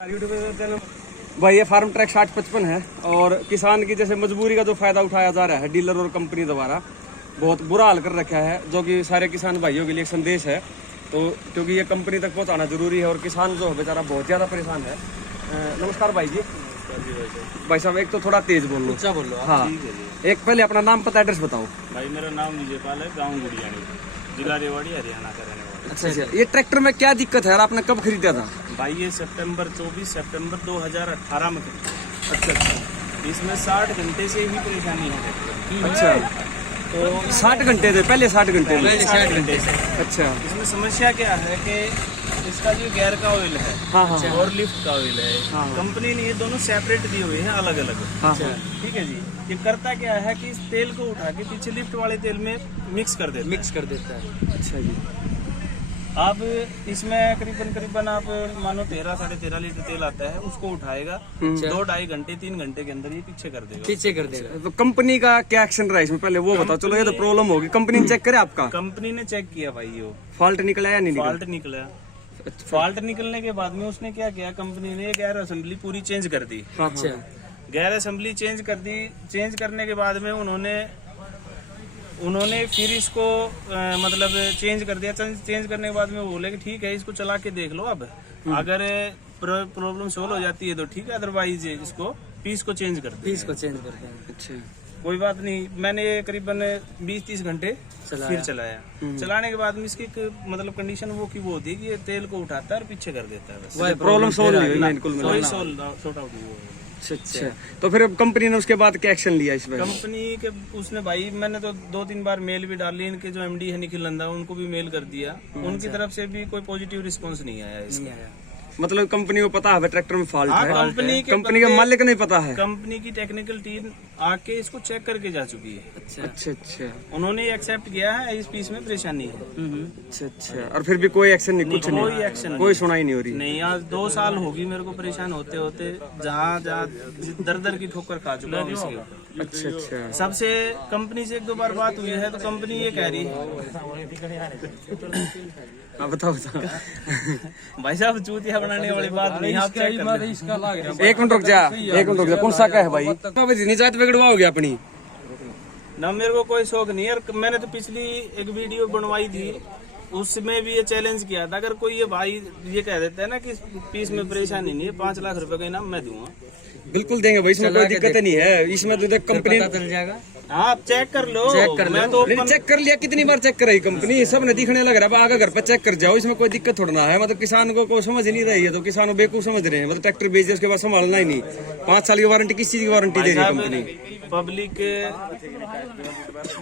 भाई ये farm track 6055 है और किसान की जैसे मजबूरी का जो फायदा उठाया जा रहा है डीलर और कंपनी द्वारा बहुत बुरा हाल कर रखा है, जो कि सारे किसान भाइयों के लिए एक संदेश है। तो क्योंकि ये कंपनी तक पहुंचाना जरूरी है और किसान जो है बेचारा बहुत ज़्यादा परेशान है। नमस्कार भाई जी। भाई साहब एक तो थोड़ा तेज बोल लो। अच्छा बोल लो। हाँ, एक पहले अपना नाम पता एड्रेस बताओ। भाई मेरा नाम विजयपाल है, गाँव गुड़ियानी, जिला रेवाड़ी, हरियाणा का रहने वाला। अच्छा अच्छा, ये ट्रैक्टर में क्या दिक्कत है और आपने कब खरीदा था? भाई ये 24 सितंबर 2018 में खरीदा। अच्छा अच्छा, इसमें 60 घंटे से ही परेशानी है। अच्छा तो 60 घंटे थे पहले, 60 घंटे में। 60 घंटे से। अच्छा, इसमें समस्या क्या है कि इसका जो गियर का ऑयल है हाँ हाँ और लिफ्ट का ऑयल है, हाँ। कंपनी ने ये दोनों सेपरेट दिए हुए हैं, अलग अलग। हाँ हाँ। ठीक है जी। ये करता क्या है कि इस तेल को उठा के पीछे लिफ्ट वाले तेल में मिक्स कर देता है। अच्छा जी। अब इसमें करीबन आप मानो 13 साढ़े 13 लीटर तेल आता है, उसको उठाएगा 2-2.5 घंटे 3 घंटे के अंदर ये पीछे कर देगा। तो कंपनी का क्या एक्शन रहा है इसमें, पहले वो बताओ। चलो ये तो प्रॉब्लम होगी, कंपनी ने चेक करे आपका? कंपनी ने चेक किया भाई, ये फॉल्ट निकला या नहीं निकला? फॉल्ट निकला। फॉल्ट निकलने के बाद में उसने क्या किया, कंपनी ने गियर असेंबली पूरी चेंज कर दी। अच्छा, गियर असेंबली चेंज कर दी। चेंज करने के बाद में उन्होंने फिर इसको मतलब चेंज कर दिया। चेंज करने के बाद में वो बोले कि ठीक है, इसको चला के देख लो, अब अगर प्रॉब्लम सोल्व हो जाती है तो ठीक है, अदरवाइज इसको पीस को चेंज कर दें। अच्छा, कोई बात नहीं। मैंने ये करीबन 20-30 घंटे फिर चलाया। चलाने के बाद में इसकी मतलब कंडीशन वो होती है कि ये तेल को उठाता है और पीछे कर देता है, बस। प्रॉब्लम सोल्व नहीं हुई बिल्कुल। कोई सॉर्ट आउट नहीं हुआ। अच्छा, तो फिर कंपनी ने उसके बाद क्या एक्शन लिया इस पर? कंपनी के उसने भाई, मैंने तो 2-3 बार मेल भी डाली, इनके जो एमडी है निखिल नंदा, उनको भी मेल कर दिया। उनकी तरफ से भी कोई पॉजिटिव रिस्पांस नहीं आया इसका। मतलब कंपनी को पता है ट्रैक्टर में फॉल्ट है? कंपनी के मालिक नहीं पता है? कंपनी की टेक्निकल टीम आके इसको चेक करके जा चुकी है। अच्छा अच्छा, उन्होंने एक्सेप्ट किया है इस पीस में परेशानी है। अच्छा अच्छा, और फिर भी कोई एक्शन नहीं, कुछ कोई एक्शन कोई सुनाई नहीं हो रही? नहीं, आज 2 साल होगी मेरे को परेशान होते होते, जहाँ दर की ठोकर खा चुका हूँ इसकी। अच्छा अच्छा, सबसे कंपनी से 1-2 बार बात हुई है तो कंपनी ये कह रही है। हाँ बताओ बताओ। भाई साहब चूतिया बनाने वाली बात नहीं, आप चेक कर लें। एक मिनट रुक जा, कौन सा का है भाई? निजात बिगड़वाओगे अपनी ना, मेरे को कोई शौक नहीं है। मैंने तो पिछली एक वीडियो बनवाई थी, उसमें भी ये चैलेंज किया था, अगर कोई ये भाई ये कह देता है ना कि पीस में परेशानी नहीं है, 5 लाख रुपए का इनाम मैं दूंगा। बिल्कुल देंगे भाई, इसमें कोई दिक्कत नहीं है। इसमें तो देख कंपनी चल जाएगा। आप चेक कर लो। मैं तो चेक कर लिया, कितनी बार चेक कराई कंपनी, सब ने दिखने लग रहा है। आगे घर पर चेक कर जाओ, इसमें कोई दिक्कत थोड़ा ना है। मतलब किसान को समझ ही नहीं रही है, तो किसान को बेवकूफ समझ रहे हैं। मतलब ट्रैक्टर बेच दिया, उसके बाद संभालना ही नहीं। 5 साल की वारंटी, किस चीज की वारंटी दे रही है कंपनी? पब्लिक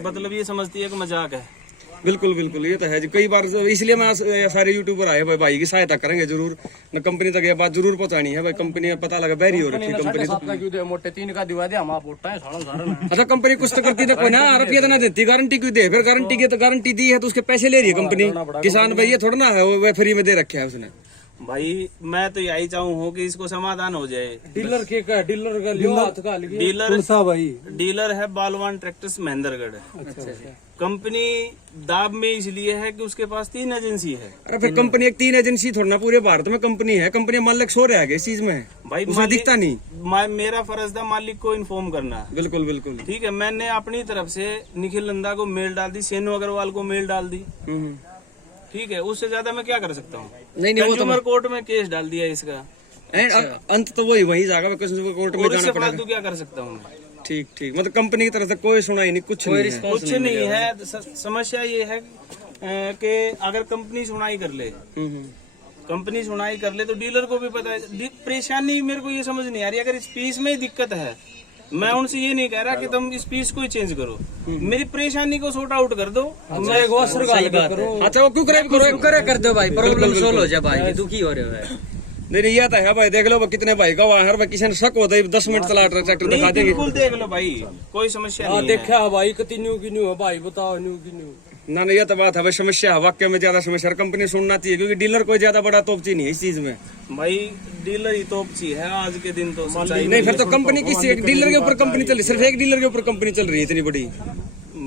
मतलब ये समझती है कि मजाक है। बिल्कुल बिल्कुल, ये तो है जी। कई बार इसलिए मैं सारे यूट्यूबर आए भाई की सहायता करेंगे जरूर, न कंपनी तक ये बात जरूर पहुंचानी है भाई। कंपनी का पता लगा बैरी हो रखी है कंपनी। मोटे 3 का दिवा दे, हम अच्छा, कंपनी कुछ तो करती देखो ना, रुपया तो ना देती, गारंटी क्यों दे? फिर गारंटी की तो गारंटी दी है तो उसके पैसे ले रही है कंपनी। किसान भाई ये थोड़ा ना है वो फ्री में दे रखे है उसने। भाई मैं तो यही चाहूँ कि इसको समाधान हो जाए। डीलर का डीलर है बालवान ट्रैक्टर्स महेंद्रगढ़। कंपनी दाब में इसलिए है कि उसके पास 3 एजेंसी है। अरे फिर कंपनी एक 3 एजेंसी थोड़ा ना, पूरे भारत में कंपनी है। कंपनी मालिक सो रहा है इस चीज में भाई, उसमें दिखता नहीं। मेरा फर्ज था मालिक को इन्फॉर्म करना। बिल्कुल बिल्कुल, ठीक है। मैंने अपनी तरफ से निखिल नंदा को मेल डाल दी, सेनु अग्रवाल को मेल डाल दी। ठीक है, उससे ज्यादा मैं क्या कर सकता हूँ? नहीं कंज्यूमर कोर्ट में केस डाल दिया इसका। अंत तो वही जाएगा, कोर्ट में जाना पड़ेगा। क्या कर सकता हूँ? ठीक ठीक, मतलब कंपनी की तरफ से कोई सुनाई नहीं, कुछ नहीं है। समस्या ये है कि अगर कंपनी सुनाई कर ले, तो डीलर को भी पता है। परेशानी मेरे को ये समझ नहीं आ रही, अगर इस पीस में ही दिक्कत है, मैं उनसे ये नहीं कह रहा कि तुम इस पीस को ही चेंज करो, मेरी परेशानी को सॉर्ट आउट कर दो। मैं अच्छा, वो क्यों कर दो भाई, प्रॉब्लम सोल्व हो जाए भाई, दुखी हो रहे हो। नहीं ये तो है भाई, देख लो कितने भाई का हर भाई किसी ने शक होता है 10 मिनट चला ट्रैक्टर दिखा देगी। बिल्कुल देख लो भाई, कोई समस्या नहीं है। देखा भाई कितनी न्यू की न्यू है भाई, बताओ न्यू की न्यू। ना ये तो बात है भाई, समस्या है वाकई में, ज्यादा समस्या कंपनी सुनना चाहिए, क्योंकि डीलर कोई ज्यादा बड़ा तोपची नहीं है इस चीज में। भाई डीलर ही तोपची है आज के दिन तो। नहीं फिर तो कंपनी किसी एक डीलर के ऊपर कंपनी चल रही, सिर्फ एक डीलर के ऊपर कंपनी चल रही है इतनी बड़ी।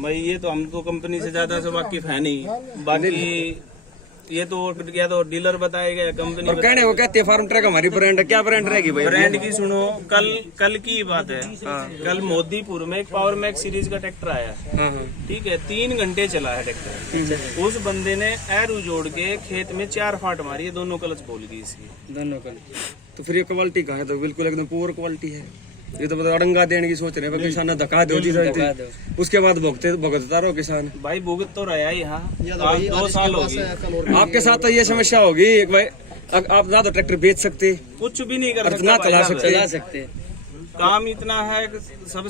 भाई ये तो हम तो कंपनी से ज्यादा से वाकिफ है नहीं, बाकी ये तो या तो डीलर बताएगा या कंपनी और कहने को कहते हैं फार्म ट्रैक हमारी ब्रांड, क्या ब्रांड रहेगी भाई? ब्रांड की सुनो, कल की बात है। कल मोदीपुर में एक पावर मैक्स सीरीज का ट्रैक्टर आया, हाँ। ठीक है, 3 घंटे चला है ट्रैक्टर। उस बंदे ने एरू जोड़ के खेत में 4 फाट मारी है, दोनों क्लच खोल गई इसकी, दोनों का। तो फिर ये क्वालिटी कहाँ है? तो बिल्कुल एकदम पुअर क्वालिटी है। ये तो मतलब अड़ंगा देने की सोच रहे हैं, किसान ने धक्का दो जी उसके बाद भुगतता रहो किसान। भाई भुगत तो रहा ही, यहाँ 2 साल हो गए। आपके साथ तो ये समस्या होगी एक भाई, आप ना तो ट्रैक्टर बेच सकते, कुछ भी नहीं कर ना सकता, चला भाई सकते। काम इतना है कि सब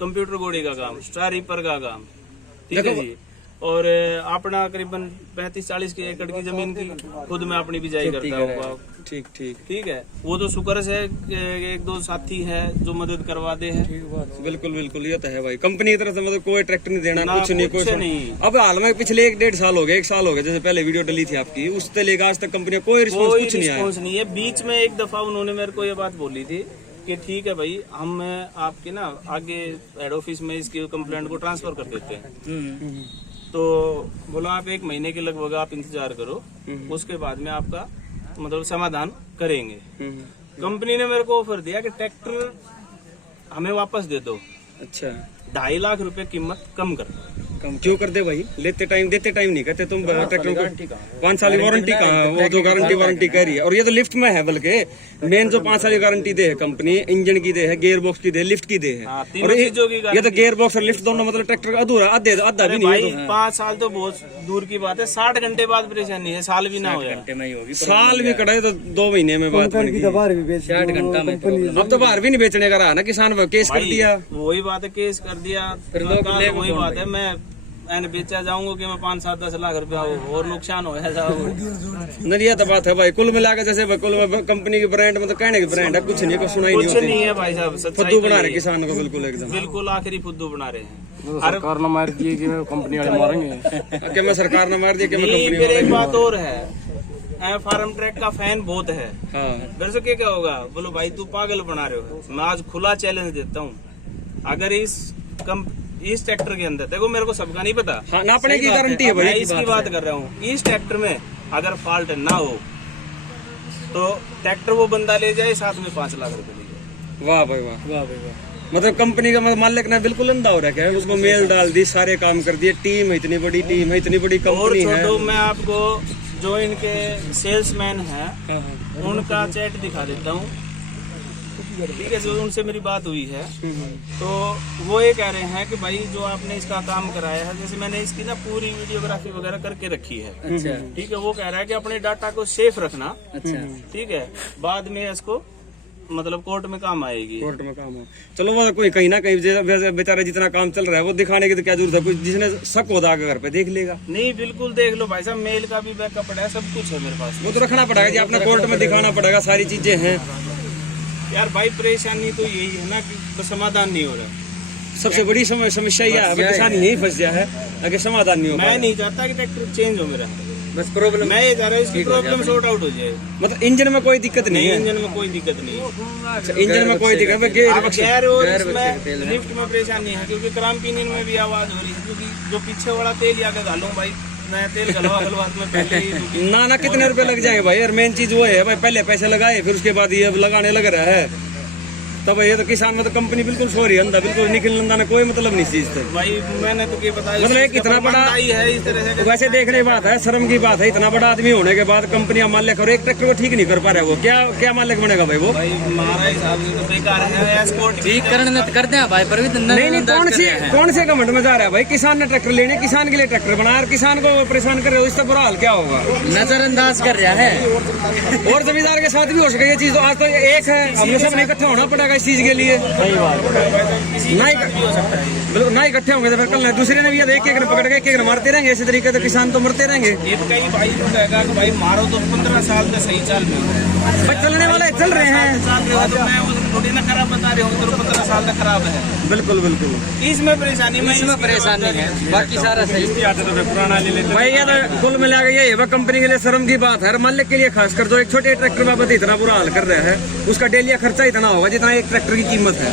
कंप्यूटर गोड़ी का काम, स्टार रीपर का काम, ठीक है जी। और अपना करीबन 35-40 एकड़ की जमीन की खुद में अपनी बिजाई करता होगा। ठीक है, वो तो शुक्र से 1-2 साथी है जो मदद करवाते हैं। बिल्कुल बिल्कुल, ये तो है भाई। कंपनी की तरफ से मतलब कोई ट्रैक्टर नहीं देना, कुछ नहीं। नहीं। अब हाल में पिछले 1-1.5 साल हो गए, 1 साल हो गया जैसे पहले वीडियो डली थी आपकी, उससे लेकर आज तक कंपनी कोई रिस्पॉन्स कुछ नहीं आया। नहीं है। बीच में एक दफा उन्होंने मेरे को ये बात बोली थी कि ठीक है भाई, हम आपके ना आगे हेड ऑफिस में इसकी कंप्लेंट को ट्रांसफर कर देते हैं। तो बोला आप 1 महीने के लगभग आप इंतजार करो, उसके बाद में आपका मतलब समाधान करेंगे। कंपनी ने मेरे को ऑफर दिया कि ट्रैक्टर हमें वापस दे दो। अच्छा, 2.5 लाख रुपए कीमत कम कर। क्यों कर दे भाई? देते टाइम नहीं कहते तुम ट्रैक्टरों को। 5 साल की वारंटी कहाँ, वो जो गारंटी कह रही है। और ये तो लिफ्ट में है, बल्कि मेन जो 5 साल की गारंटी दे है कंपनी, इंजन की दे है, गियर बॉक्स की दे, लिफ्ट की दे है। और ये तो गियर बॉक्स और लिफ्ट दोनों मतलब ट्रैक्टर का अधूरा, आधा भी नहीं है। 5 साल तो बहुत दूर की बात है, 60 घंटे बाद परेशानी है, साल भी ना हो, साल भी कटाए तो 2 महीने में बात बन गई। 60 घंटा में अब तो बाहर भी नहीं बेचने का रहा ना, किसान केस कर दिया। वही बात है, केस कर दिया। वही बात है, मैं बेचा जाऊंगा कि मैं 5-7-10 लाख रुपया और नुकसान हो नरिया तो बात है भाई। कुल मिला के जैसे कुल में कंपनी की ब्रांड मतलब कहने की ब्रांड है, कुछ नहीं, कुछ सुना ही कुछ नहीं है भाई साहब। फुद्दू बना रहे किसान को, बिल्कुल आखिरी फुद्दू बना रहे हैं। सरकार ने मार दिए कि कंपनी वाले मारेंगे कि मैं सरकार ने मार दिया कि मैं कंपनी। फिर एक बात और है, फार्म ट्रैक का फैन बहुत है। मेरे से क्या होगा, बोलो भाई तू पागल बना रहे हो। मैं आज खुला चैलेंज देता हूँ, अगर इस ट्रैक्टर के अंदर देखो, मेरे को सबका नहीं पता, हाँ, नापने की गारंटी है भाई। मैं इसकी बात कर रहा हूँ, इस ट्रैक्टर में अगर फॉल्ट ना हो तो ट्रैक्टर वो बंदा ले जाए, साथ में 5 लाख रुपए ले जाए। वाह भाई वाह। मतलब कंपनी का मालिक ने बिल्कुल अंधा हो रखा है, उसको मेल डाल दी, सारे काम कर दिए। टीम है, इतनी बड़ी टीम है, इतनी बड़ी कंपनी है। तो मैं आपको जो इनके सेल्समैन है उनका चैट दिखा देता हूँ, ठीक है। जो उनसे मेरी बात हुई है, तो वो ये कह रहे हैं कि भाई जो आपने इसका काम कराया है, जैसे मैंने इसकी ना पूरी वीडियोग्राफी वगैरह करके रखी है, ठीक है। वो कह रहा है कि अपने डाटा को सेफ रखना, ठीक है, बाद में इसको मतलब कोर्ट में काम आएगी। कोर्ट में काम हो, चलो वो कोई कहीं ना कहीं बेचारा जितना काम चल रहा है वो दिखाने की तो क्या जरूरत है। कुछ जिसने शक होता है घर पे देख लेगा। नहीं, बिल्कुल देख लो भाई साहब, मेल का भी बैकअप है, सब कुछ है मेरे पास। वो तो रखना पड़ेगा जी, अपना कोर्ट में दिखाना पड़ेगा, सारी चीजें हैं यार भाई। परेशानी तो यही है ना कि समाधान नहीं हो रहा। सबसे बड़ी समस्या यह है, किसान यही फंस गया है, अगर समाधान नहीं हो। मैं नहीं चाहता कि ट्रैक्टर चेंज हो मेरा, बस प्रॉब्लम मैं ये चाह रहा हूँ इसकी प्रॉब्लम सॉर्ट आउट हो जाए। मतलब इंजन में कोई दिक्कत नहीं है? इंजन में कोई दिक्कत नहीं है। इंजन में कोई दिक्कत, गेयर और इसमें लिफ्ट में परेशानी है, क्योंकि क्रैम्प इंजन में भी आवाज हो रही है, क्योंकि जो पीछे वाला तेल आके डालूं भाई, मैं तेल गलवा में पहले ही ना कितने रुपए लग जाएंगे भाई। और मेन चीज वो है भाई, पहले पैसे लगाए फिर उसके बाद ये लगाने लग रहा है, तब ये तो किसान में तो कंपनी बिल्कुल सो रही है, अंधा बिल्कुल निकल अंधा कोई मतलब नहीं चीज से भाई। मैंने तो क्या बताया, मतलब एक इतना बड़ा है इस तरह से। वैसे देखने की बात है, शर्म की बात है, इतना बड़ा आदमी होने के बाद कंपनियां मालिक और एक ट्रैक्टर को ठीक नहीं कर पा रहे, वो क्या मालिक बनेगा भाई? वो भाई हमारा हिसाब से तो बेकार है। ठीक करते हैं भाई, पर नहीं, कौन से घमंड में जा रहा है भाई? किसान ने ट्रैक्टर लेने, किसान के लिए ट्रैक्टर बना, और किसान को परेशान कर रहे हो, इससे बुरा हाल क्या होगा? नजरअंदाज कर रहा है। और जमींदार के साथ भी हो सके ये चीज, तो आज तो एक है, हमने सब इकट्ठा होना पड़ेगा इस चीज के लिए। बिल्कुल ना इकट्ठे होंगे तो फिर कल दूसरे ने भी एक एक पकड़ के एक मारते रहेंगे, इसी तरीके से किसान तो मरते रहेंगे। ये तो कई भाई तो कहेगा कि भाई मारो तो 15 साल का सही चाल में चलने वाले चल रहे हैं, तो मैं थोड़ी ना खराब बता रही हूँ, तो 15 साल तक खराब है। बिल्कुल इसमें परेशानी है, बाकी सारा सही। पुराना ले लेते भाई। ये तो कुल मिला के यही है कंपनी के लिए शर्म की बात है, मालिक के लिए खासकर जो एक छोटे ट्रैक्टर बाबत इतना बुरा हाल कर रहा है, उसका डेली खर्चा इतना होगा जितना एक ट्रैक्टर की कीमत है,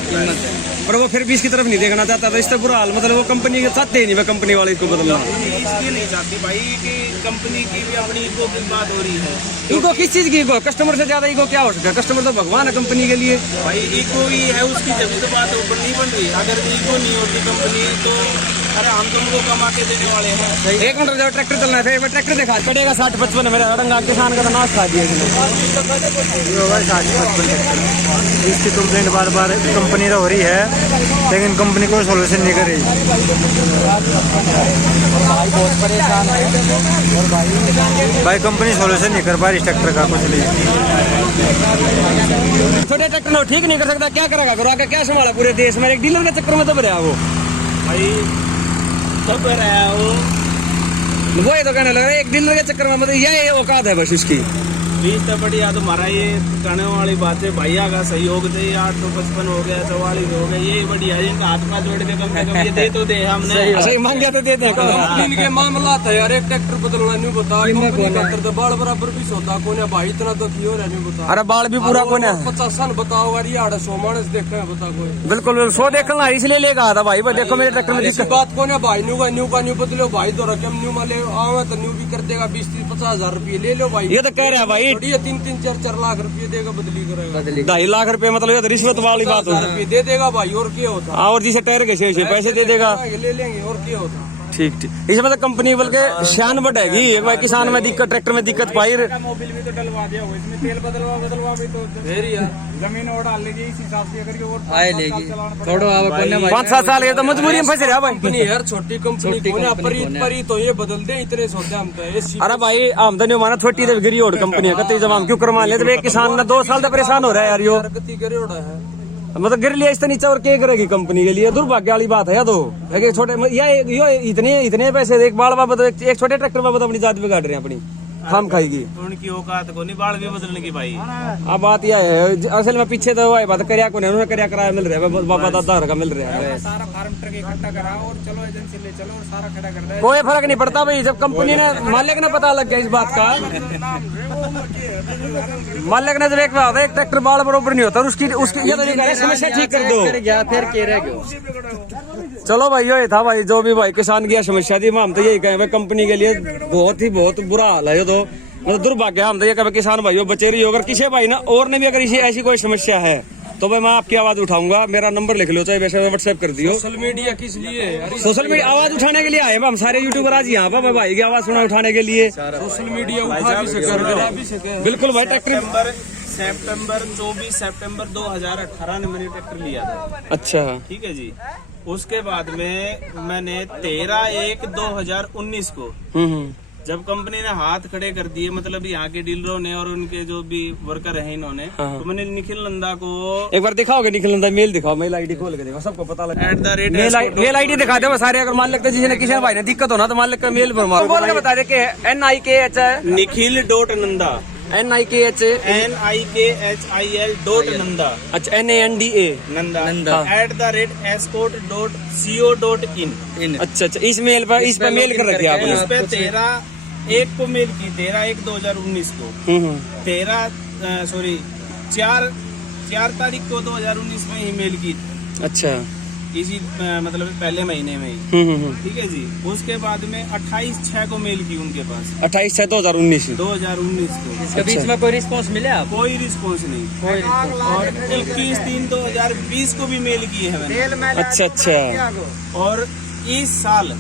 पर वो फिर भी इसकी तरफ नहीं देखना चाहता। तो इससे बुरा हाल मतलब वो कंपनी के चाहते ही नहीं, कंपनी वाले इसको बदलना इसलिए नहीं चाहती भाई कि कंपनी की भी अपनी इको की बात हो रही है। इको किस चीज की इको? कस्टमर से ज्यादा इको क्या हो सकता है? कस्टमर तो भगवान है कंपनी के लिए। भाई इको ही है उसकी, जब तो बात नहीं बन रही। अगर इको नहीं होती कंपनी तो अरे हम तुमको कमा के देने वाले हैं। एक मिनट जब ट्रैक्टर चलना है, फिर ट्रैक्टर दिखा पड़ेगा 60-55 मेरा रंगा किसान का तो नाश खा दिया इसने। 60-55 इसकी कंप्लेंट बार बार कंपनी तो हो रही है, लेकिन कंपनी कोई सोल्यूशन नहीं कर रही। भाई कंपनी सोल्यूशन नहीं कर पा रही ट्रैक्टर का कुछ नहीं। छोटे ट्रैक्टर ना ठीक नहीं कर सकता, क्या करेगा? करो आगे क्या संभाला पूरे देश में? एक डीलर के चक्कर में तो भरा वो भाई तब रहा है वो ही तो कहने लगा एक डीलर के चक्कर में, मतलब ये औकात है बस इसकी। बीस तो बढ़िया तुम्हारा ये कहने वाली बात है। भैया का सहयोग थे, 855 हो गया, 44 हो गया, ये बढ़िया है। इनका हाथ पा जोड़ के कम से कम ये दे तो दे हमने। सही मांग गया तो देते हैं। कंपनी के मामला था यार, एक ट्रैक्टर बदलना नहीं बता, कंपनी बाल बराबर भी सोता कोने भाई, इतना तो क्यों रहा नहीं बता। अरे बाल भी पूरा कोने 50 साल बताओ यार, ये 100 मानस देखे हैं बता कोई। बिल्कुल 100 देखना इसलिए लेगा था भाई। देखो मेरे ट्रैक्टर में ऐसी बात कोने भाई, न्यू का न्यू बदलो भाई, तो रकम न्यू माले आवे तो न्यू भी कर देगा, 20-50 हजार रुपये ले लो भाई। ये तो कह रहा है भाई 3-4 लाख रुपये देगा, बदली करेगा 2.5 लाख रुपए, मतलब ये तो रिश्वत वाली बात हो। रुपये दे देगा भाई, और क्या होता। और जिसे टायर के शेष पैसे दे देगा, ले लेंगे और क्या होता। ठीक ठीक। इसमें तो कंपनी बल्कि शान बढ़ेगी। एक बार किसान में दिक्कत, ट्रैक्टर में दिक्कत पाई। मोबिल भी तो डलवा दिया हो, इसमें तेल बदलवा भी तो जमीन और डाल लीजिए इस हिसाब से। अगर और आए लेगी थोड़ा आप कोने 5-7 साल ये तो मजबूरी में फंस रहा भाई। कंपनी यार छोटी कंपनी कोने पर ही तो ये बदल दे, इतने सोचते हम तो। अरे भाई आमदनी माना छोटी तो गिरी और कंपनी है कतई, जब हम क्यों करवा ले? तो एक किसान ने 2 साल तो परेशान हो रहा है यार। यो गति करे उड़ा है, मतलब गिर लिया इससे नीचे और क्या करेगी कंपनी के लिए? दुर्भाग्य वाली बात है। या तो एक छोटे ये इतने पैसे एक बाल बाबा, एक छोटे ट्रैक्टर बाबा तो अपनी जात बिगाड़ रहे हैं, अपनी खाम खाएगी उनकी औकात को नहीं, बाल भी बदलने की भाई। अब बात यह है असल में पीछे तो बात कर्या को नहीं कर्या कराया मिल रहा है, बाबा दादा का मिल रहा है। सारा फार्म ट्रक इकट्ठा करा और चलो एजेंसी ले चलो और सारा खड़ा कर दे। कोई फर्क नहीं पड़ता भाई, जब कंपनी ने मालिक ने पता लग गया इस बात का। मालिक ने जब एक बात है, एक ट्रैक्टर बाल बरोबर नहीं होता, उसकी ये तो नहीं समस्या ठीक कर दो। फिर के रह गयो। चलो भाई ये था भाई, जो भी भाई किसान की समस्या थी हम तो यही कहें भाई, कंपनी के लिए बहुत बुरा हाल है। ये तो मतलब दुर्भाग्य हम तो ये कहें किसान भाइयों बचे रही हो। अगर किसी भाई ना और ने भी अगर इसी ऐसी कोई समस्या है तो भाई मैं आपकी आवाज उठाऊंगा। मेरा नंबर लिख लो, चाहे वैसे व्हाट्सएप कर दियो। सोशल मीडिया किस लिए? सोशल मीडिया आवाज उठाने के लिए आए हम सारे यूट्यूबर आज यहाँ पर भाई की आवाज सुना उठाने के लिए। सोशल मीडिया उठा भी सके। बिल्कुल भाई। ट्रैक्टर सितंबर 24 सितंबर 2018 में मैंने ट्रैक्टर लिया था। अच्छा ठीक है जी। उसके बाद में मैंने 13/1/2019 को जब कंपनी ने हाथ खड़े कर दिए, मतलब यहाँ के डीलरों ने और उनके जो भी वर्कर हैं इन्होंने, तो मैंने निखिल नंदा को एक बार दिखाओगे? निखिल नंदा मेल दिखाओ, मेल आईडी खोल के देखो, सबको पता लगे। @ मेल आईडी दिखा दो सारे। अगर मान लगता है जिसे किसी भाई ने दिक्कत हो ना तो मान लगता है मेल पर मारो, बोल के बता दे कि NIKH निखिल.नंदा NIKH NIKHIL.नंदा। अच्छा NANDA नंदा @escort.co.in। अच्छा इस मेल पर मेल कर रखी है आपने? इस पे 13/1 को मेल की, 13/1/2019 को 4 तारीख को 2019 में ही मेल की। अच्छा इसी मतलब पहले महीने में ही। ठीक है जी। उसके बाद में 28/6 को मेल की उनके पास, 28/6/2019 को। इसके बीच में कोई रिस्पॉन्स मिला? कोई रिस्पॉन्स नहीं। और 21/3/2020 को भी मेल की है मैंने। अच्छा और इस साल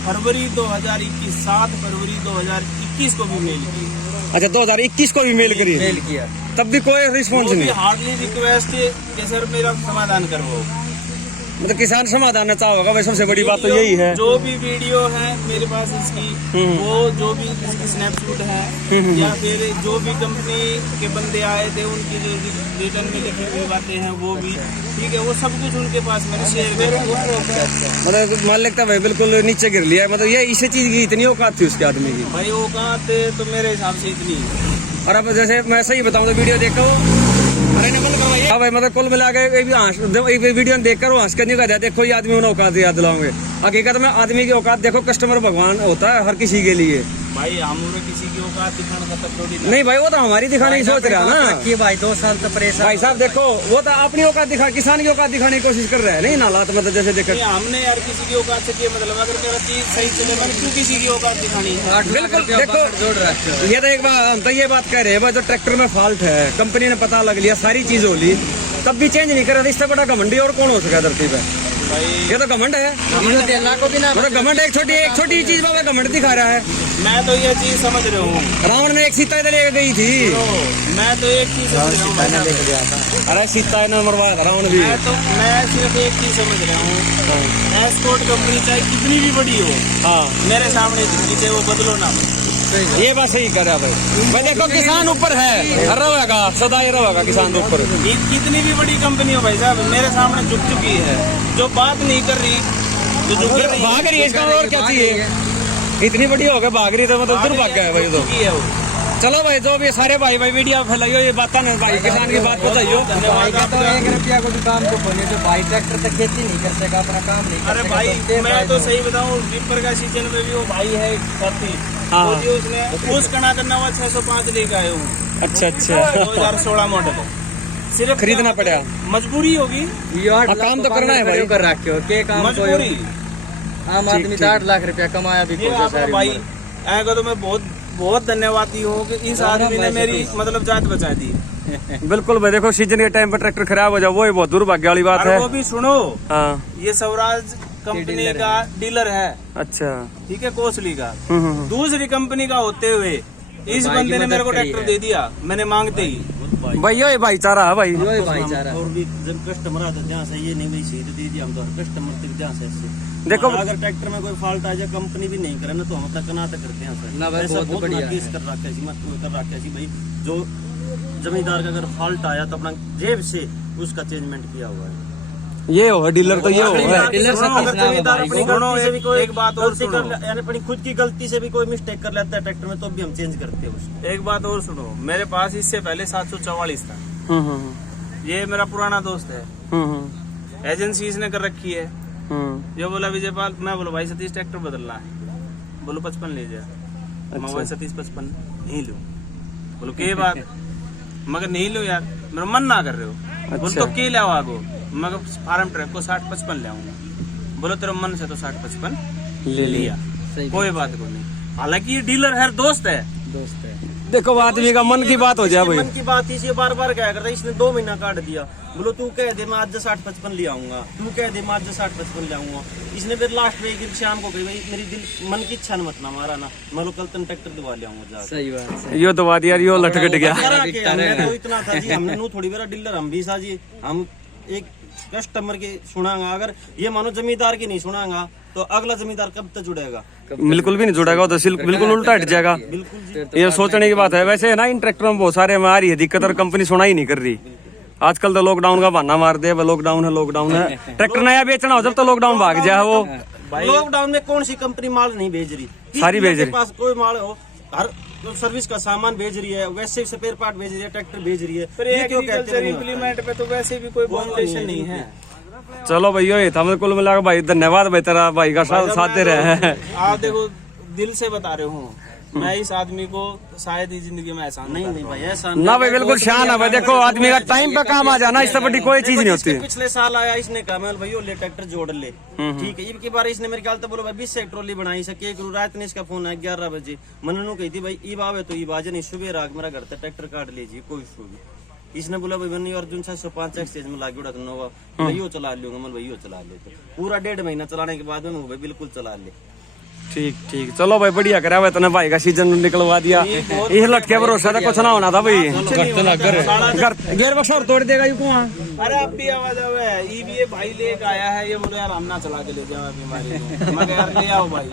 फरवरी 2021 7 फरवरी 2021 को भी मेल की। अच्छा 2021 को भी मेल किया, तब भी कोई रिस्पॉन्स नहीं? हार्डली रिक्वेस्ट कि सर मेरा समाधान करवाओ। मतलब किसान समाधान चाहोगा भाई, सबसे बड़ी बात तो यही है। जो भी वीडियो है मेरे पास इसकी, वो जो भी इसकी स्नैपशॉट है, या फिर जो भी कंपनी के बंदे आए थे उनकी जो रिटर्न में लिखी हुई बातें हैं वो भी, ठीक है, वो सब कुछ उनके पास मैंने शेयर किया। मतलब मान लगता है भाई बिल्कुल नीचे गिर लिया। मतलब ये इसी चीज की इतनी औकात थी उसके आदमी की? भाई औकात तो मेरे हिसाब से इतनी है। और अब जैसे मैं सही बताऊं तो वीडियो देखो, अरे नहीं बंद करवाइए। हाँ भाई मतलब कुल मिला के वीडियो देख कर हंस कर नहीं कहते देखो ये आदमी उन्हें औकात याद दिलाओगे। हकीकत में आदमी की औकात देखो, कस्टमर भगवान होता है हर किसी के लिए। भाई हम लोग किसी की औकात दिखाने का तक थोड़ी ना। नहीं भाई, वो तो हमारी दिखाने की सोच रहा है ना कि भाई 2 साल तो परेशान। भाई साहब देखो, वो तो अपनी औकात दिखा, किसान की औकात दिखाने की कोशिश कर रहा है। नहीं ना हालात मतलब जैसे देखो, नहीं, हमने यार किसी की औकात से किया मतलब, अगर मेरा चीज सही चले मैंने क्यों किसी की औकात दिखानी है। बिल्कुल देखो, जोड़ रखे हो। ये तो एक बात, हम तो ये बात कह रहे हैं भाई, जो ट्रैक्टर में फॉल्ट है, कंपनी ने पता लग लिया, सारी चीज हो ली, तब भी चेंज नहीं कर रहा। इससे बड़ा घमंडी और कौन हो सका धरती पे? ये तो घमंड है, को भी ना मतलब घमंड एक छोटी चीज बाबा घमंड दिखा रहा है। मैं तो ये चीज समझ रहा हूँ, रावण ने एक सीता इधर लेकर गई थी। मैं तो एक चीज समझ रहा हूँ, अरे सीता ने मरवाया था रावण भी। मैं सिर्फ एक चीज समझ रहा हूँ, एस्कॉर्ट कंपनी चाहे कितनी भी बड़ी हो, हाँ, मेरे सामने जिंदगी से वो बदलो ना। ये बात सही कर रहा है भाई देखो, किसान ऊपर है, रहेगा सदा ही रहेगा किसान के ऊपर। कितनी भी बड़ी कंपनी हो भाई साहब, मेरे सामने झुक चुकी है। जो बात नहीं कर रही तो झुक रही, भाग रही है, इसका और क्या चाहिए? इतनी बड़ी हो गई भाग रही तो मतलब दुर्भाग्य है भाई। तो है वो। चलो भाई, जो भी सारे भाई वीडियो फैलाइयो, ये बात ना भाई, किसान की बात बताइयो। भाई का तो 1 रुपया को भी काम को बोले, जो भाई ट्रैक्टर तक खेती नहीं कर सका, अपना काम नहीं कर अरे सका, भाई तो मैं तो सही बताऊं, रिपर का सीजन में भी वो भाई है साथी, हाँ। वो जी उसने उस कना करना हुआ 605 लेके आए हूँ। अच्छा 2016 मॉडल सिर्फ खरीदना पड़ा, मजबूरी होगी, काम तो करना है भाई। कर रखे हो के काम मजबूरी। आम आदमी 8 लाख रुपया कमाया भी ये आपका भाई आएगा तो मैं बहुत बहुत धन्यवादी हूँ कि इस आदमी ने मेरी मतलब जान बचा दी। बिल्कुल भाई, देखो सीजन के टाइम पर ट्रैक्टर खराब हो जाए वो ही बहुत दुर्भाग्य वाली बात और है। वो भी सुनो, हाँ, ये स्वराज कंपनी का डीलर है, अच्छा, ठीक है, कोसली का। हम्म। दूसरी कंपनी का होते हुए इस बंदे ने मेरे को ट्रैक्टर दे दिया, मैंने मांगते ही। भाई ये भाईचारा है भाई। भाईचारा। और भी जब कस्टमर आता है ध्यान से, ये नहीं भाई सीट दे दी हम तो कस्टमर तक ध्यान से ऐसे। देखो अगर ट्रैक्टर में कोई फॉल्ट आ जाए, कंपनी भी नहीं करे ना, तो हम तक ना तक करते हैं सर। ना भाई, ऐसा बहुत बढ़िया केस कर रखा है, मत कर रखा है भाई, जो जमींदार का अगर फॉल्ट आया तो अपना जेब से उसका चेंजमेंट किया हुआ है। ये हो डीलर, तो ये हो डीलर सुनो, अगर जमींदार अपनी सुनो, गलती से भी कोई एक बात और गलती सुनो। कर, यानी अपनी खुद की गलती से भी कोई मिस्टेक कर लेता है ट्रैक्टर में, तो भी हम चेंज करते हैं उसको। एक बात और सुनो, मेरे पास इससे पहले 744 था। ये मेरा पुराना दोस्त है, एजेंसी इसने कर रखी है। ये बोला विजयपाल, मैं बोलो भाई सतीश ट्रैक्टर बदलना है, बोलो 55 ले जा। मैं बोला सतीश 55 नहीं लूं, बोलो के बात, मगर नहीं लो यार, मेरा मन ना कर रहे हो। बोलो तो के ले आगो, मैं फार्म ट्रैक को 60-55 ले आऊंगा। बोलो तेरा मन से तो 60-55 ले लिया, कोई बात को नहीं। हालांकि ये डीलर है, दोस्त है। देखो आदमी का मन की बात हो जाए भाई। मन की बात इसे बार बार क्या करता है, इसने 2 महीना काट दिया। बोलो तू कह दे मैं आज 60-55 ले आऊंगा, तू कह दे मैं आज 60-55 ले आऊंगा। इसने फिर लास्ट में एक शाम को कही भाई मेरी दिल मन की इच्छा न मत ना मारा ना, मैं लो कल तन ट्रैक्टर दिवा ले आऊंगा। सही बात। यो तो बात यार, यो लटकट गया। हमने तो इतना था जी, हमने नु थोड़ी मेरा डीलर हम भी सा जी, हम एक कस्टमर के सुनागा, अगर ये मानो जमींदार की नहीं सुनागा तो अगला जमींदार कब तक जुड़ेगा? बिल्कुल भी नहीं जुड़ेगा, तो बिल्कुल उल्टा हट जाएगा। ये सोचने की बात है। वैसे है ना, इन ट्रैक्टरों में बहुत सारे में आ रही है दिक्कत, और कंपनी सुना ही नहीं कर रही। आजकल तो लॉकडाउन का बहाना मार दे, लॉकडाउन है। ट्रैक्टर नया बेचना हो जब तो लॉकडाउन भाग जाए वो। लॉकडाउन में कौन सी कंपनी माल नहीं भेज रही? सारी भेज रही। पास कोई माल हो, हर सर्विस का सामान भेज रही है, वैसे स्पेयर पार्ट भेज रही है, ट्रैक्टर भेज रही है। ये क्यों कहते हैं इम्प्लीमेंट पे तो वैसे भी कोई बाउंडेशन नहीं है। चलो भैया, ये था कुल मिलाकर भाई, धन्यवाद भाई, तेरा भाई का साथ दे रहे हैं। आप देखो, दिल से बता रहे हूँ, मैं इस आदमी को शायद ही जिंदगी में एहसान नहीं भाई ऐसा ना भाई, बिल्कुल शान है भाई। देखो आदमी का टाइम पे काम आ जाना, इससे बड़ी कोई चीज नहीं होती। पिछले साल आया, इसने कहा मैं भाई ले ट्रैक्टर जोड़ ले, ठीक है। इनकी बार इसने मेरे ख्याल तो बोलो भाई 20 से ट्रॉली बनाई सके। रात ने इसका फोन आया 11 बजे, मननू कही थी भाई ईब आवे तो ईब आ नहीं, सुबह राग मेरा घर तक ट्रैक्टर काट लीजिए, कोई इशू नहीं। इसने बोला भाई मैंने अर्जुन 605 एक्सचेंज में लागे उड़ा नोवा भैया चला लूंगा, मैं भैया चला लेते। पूरा 1.5 महीना चलाने के बाद में भाई बिल्कुल चला ले। ठीक, चलो भाई, बढ़िया करा भाई, तूने भाई का सीजन निकलवा दिया। ये लटके भरोसा था, कुछ ना होना था भाई। गेयर बक्स और तोड़ देगा यू। अरे अब भी आवाज आवे, ये भाई लेके आया है, ये बोले यार हम ना चला के ले जाओ बीमारी को। मैं यार ले आओ भाई।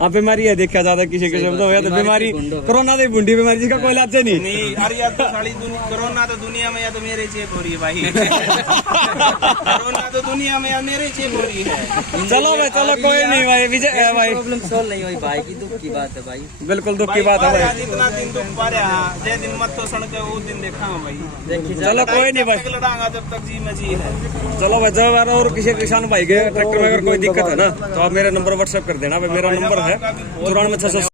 आप बीमारी है देखा ज्यादा किसी के शब्द हो या तो बीमारी कोरोना तो बूढ़ी बीमारी जिसका कोई इलाज नहीं। नहीं अरे यार तो सारी कोरोना तो दुनिया में या तो मेरे चेप हो रही है भाई। कोरोना तो दुनिया में या मेरे चेप हो रही है। चलो भाई चलो कोई नहीं भाई विजय भाई प्रॉब्लम सॉल्व नहीं हुई भाई की दुख की बात है भाई। बिल्कुल दुख की बात है भाई। इतना दिन दुख पा रहा जय दिन मत तो सड़ के वो दिन देखा भाई। चलो कोई नहीं भाई लड़ांगा जब तक जी में जी है। चलो भाई जब और किसी किसान भाई के ट्रैक्टर में अगर कोई दिक्कत है ना तो आप मेरा नंबर व्हाट्सएप कर देना। मेरा नंबर है 94 600